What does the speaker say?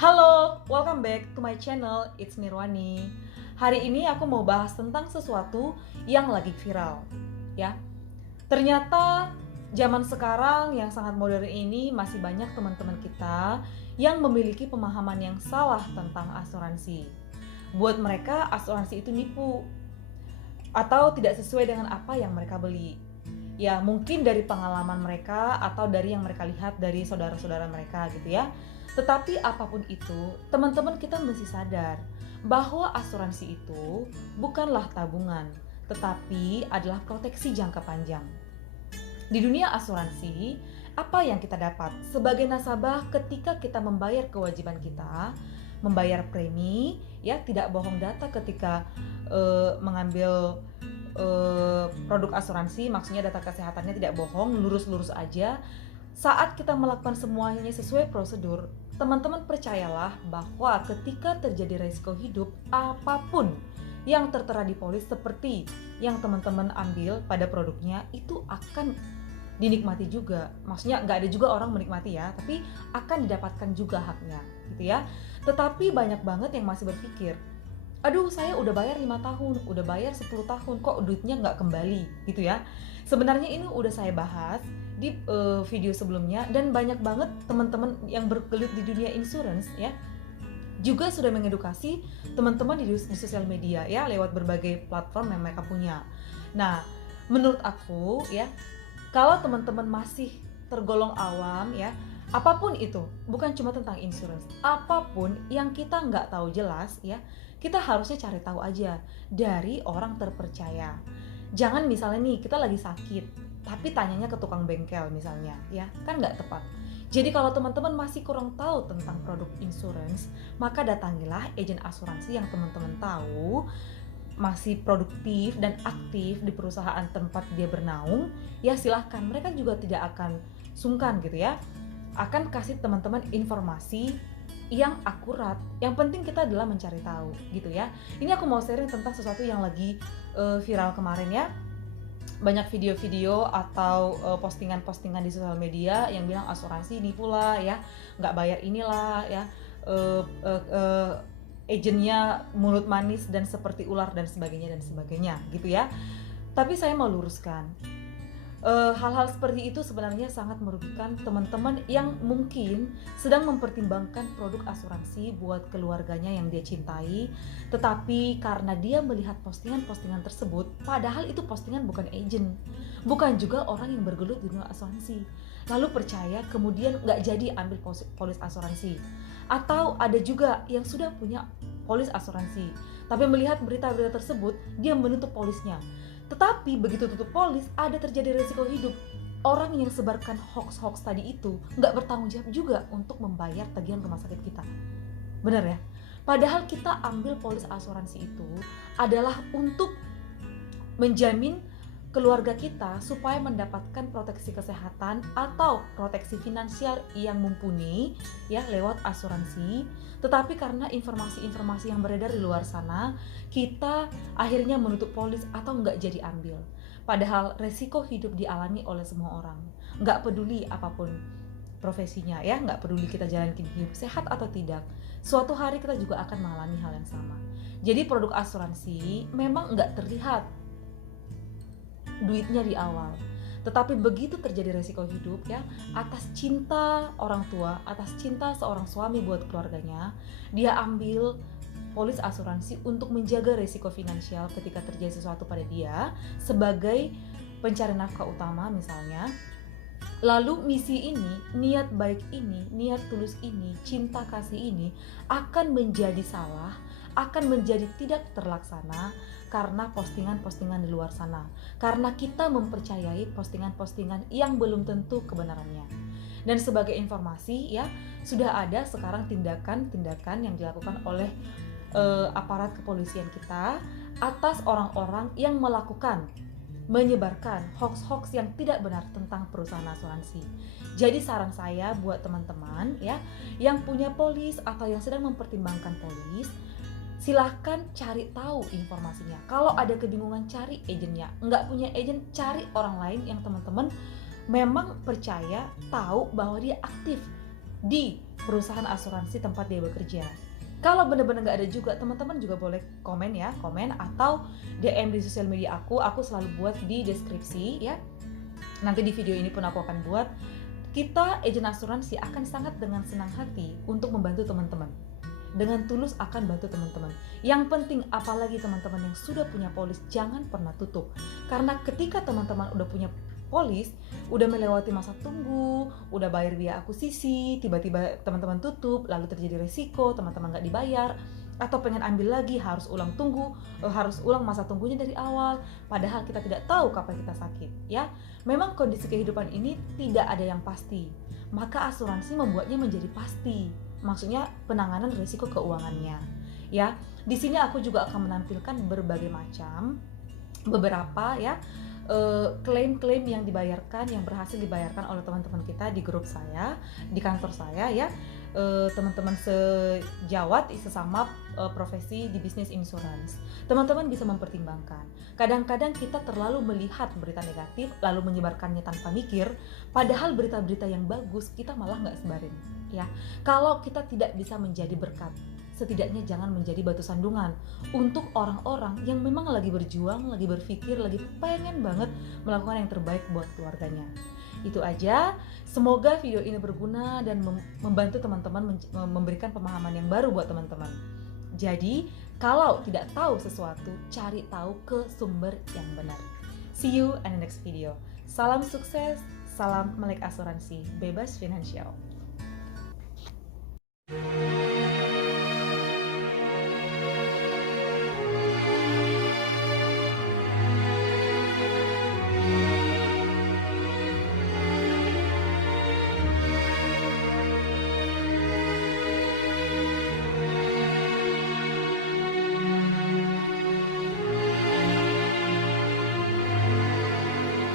Halo, welcome back to my channel, it's Nirwani. Hari ini aku mau bahas tentang sesuatu yang lagi viral, ya. Ternyata zaman sekarang yang sangat modern ini masih banyak teman-teman kita yang memiliki pemahaman yang salah tentang asuransi. Buat mereka asuransi itu nipu atau tidak sesuai dengan apa yang mereka beli. Ya, mungkin dari pengalaman mereka atau dari yang mereka lihat dari saudara-saudara mereka gitu ya. Tetapi apapun itu, teman-teman kita mesti sadar bahwa asuransi itu bukanlah tabungan, tetapi adalah proteksi jangka panjang. Di dunia asuransi, apa yang kita dapat sebagai nasabah ketika kita membayar kewajiban kita, membayar premi, ya tidak bohong data ketika mengambil produk asuransi, maksudnya data kesehatannya tidak bohong, lurus-lurus aja. Saat kita melakukan semuanya sesuai prosedur, teman-teman percayalah bahwa ketika terjadi resiko hidup apapun yang tertera di polis seperti yang teman-teman ambil pada produknya itu akan dinikmati juga. Maksudnya nggak ada juga orang menikmati ya, tapi akan didapatkan juga haknya gitu ya. Tetapi banyak banget yang masih berpikir, aduh saya udah bayar 5 tahun, udah bayar 10 tahun, kok duitnya nggak kembali gitu ya. Sebenarnya ini udah saya bahas di video sebelumnya, dan banyak banget teman-teman yang bergelut di dunia insurance ya juga sudah mengedukasi teman-teman di sosial media ya, lewat berbagai platform yang mereka punya. Nah, menurut aku ya, kalau teman-teman masih tergolong awam ya, apapun itu, bukan cuma tentang insurance, apapun yang kita nggak tahu jelas ya, kita harusnya cari tahu aja dari orang terpercaya. Jangan misalnya nih, kita lagi sakit, tapi tanyanya ke tukang bengkel misalnya, ya kan nggak tepat. Jadi kalau teman-teman masih kurang tahu tentang produk insurance, maka datangilah agen asuransi yang teman-teman tahu masih produktif dan aktif di perusahaan tempat dia bernaung, ya silahkan, mereka juga tidak akan sungkan gitu ya, akan kasih teman-teman informasi yang akurat. Yang penting kita adalah mencari tahu gitu ya. Ini aku mau sharing tentang sesuatu yang lagi viral kemarin ya. Banyak video-video atau postingan-postingan di sosial media yang bilang asuransi ini pula ya, nggak bayar inilah ya, agennya mulut manis dan seperti ular dan sebagainya gitu ya. Tapi saya mau luruskan, hal-hal seperti itu sebenarnya sangat merugikan teman-teman yang mungkin sedang mempertimbangkan produk asuransi buat keluarganya yang dia cintai, tetapi karena dia melihat postingan-postingan tersebut, padahal itu postingan bukan agent, bukan juga orang yang bergelut di dunia asuransi, lalu percaya kemudian nggak jadi ambil polis asuransi. Atau ada juga yang sudah punya polis asuransi, tapi melihat berita-berita tersebut, dia menutup polisnya. Tetapi begitu tutup polis, ada terjadi resiko hidup. Orang yang sebarkan hoax-hoax tadi itu nggak bertanggung jawab juga untuk membayar tagihan rumah sakit kita. Benar ya? Padahal kita ambil polis asuransi itu adalah untuk menjamin keluarga kita supaya mendapatkan proteksi kesehatan atau proteksi finansial yang mumpuni ya lewat asuransi. Tetapi karena informasi-informasi yang beredar di luar sana, kita akhirnya menutup polis atau nggak jadi ambil. Padahal resiko hidup dialami oleh semua orang, nggak peduli apapun profesinya ya, nggak peduli kita jalan hidup sehat atau tidak, suatu hari kita juga akan mengalami hal yang sama. Jadi produk asuransi memang nggak terlihat duitnya di awal, tetapi begitu terjadi resiko hidup ya, atas cinta orang tua, atas cinta seorang suami buat keluarganya, dia ambil polis asuransi untuk menjaga resiko finansial ketika terjadi sesuatu pada dia sebagai pencari nafkah utama misalnya. Lalu misi ini, niat baik ini, niat tulus ini, cinta kasih ini akan menjadi salah, akan menjadi tidak terlaksana karena postingan-postingan di luar sana. Karena kita mempercayai postingan-postingan yang belum tentu kebenarannya. Dan sebagai informasi ya, sudah ada sekarang tindakan-tindakan yang dilakukan oleh aparat kepolisian kita atas orang-orang yang menyebarkan hoax-hoax yang tidak benar tentang perusahaan asuransi. Jadi saran saya buat teman-teman ya, yang punya polis atau yang sedang mempertimbangkan polis, silahkan cari tahu informasinya. Kalau ada kebingungan, cari agennya. Nggak punya agen, cari orang lain yang teman-teman memang percaya, tahu bahwa dia aktif di perusahaan asuransi tempat dia bekerja. Kalau benar-benar nggak ada juga, teman-teman juga boleh komen ya, komen atau DM di sosial media aku selalu buat di deskripsi ya. Nanti di video ini pun aku akan buat. Kita agen asuransi akan sangat dengan senang hati untuk membantu teman-teman. Dengan tulus akan bantu teman-teman. Yang penting apalagi teman-teman yang sudah punya polis, jangan pernah tutup. Karena ketika teman-teman udah punya polis, udah melewati masa tunggu, udah bayar biaya akuisisi, tiba-tiba teman-teman tutup, lalu terjadi resiko, teman-teman nggak dibayar, atau pengen ambil lagi, harus ulang masa tunggunya dari awal, padahal kita tidak tahu kapan kita sakit, ya. Memang kondisi kehidupan ini tidak ada yang pasti, maka asuransi membuatnya menjadi pasti. Maksudnya penanganan risiko keuangannya, ya. Di sini aku juga akan menampilkan berbagai macam beberapa ya klaim-klaim yang berhasil dibayarkan oleh teman-teman kita di grup saya, di kantor saya ya, teman-teman sejawat sesama profesi di bisnis insurance. Teman-teman bisa mempertimbangkan. Kadang-kadang kita terlalu melihat berita negatif lalu menyebarkannya tanpa mikir, padahal berita-berita yang bagus kita malah nggak sebarin ya. Kalau kita tidak bisa menjadi berkat, setidaknya jangan menjadi batu sandungan untuk orang-orang yang memang lagi berjuang, lagi berpikir, lagi pengen banget melakukan yang terbaik buat keluarganya. Itu aja, semoga video ini berguna dan membantu teman-teman memberikan pemahaman yang baru buat teman-teman. Jadi, kalau tidak tahu sesuatu, cari tahu ke sumber yang benar. See you in the next video. Salam sukses, salam melek asuransi, bebas finansial.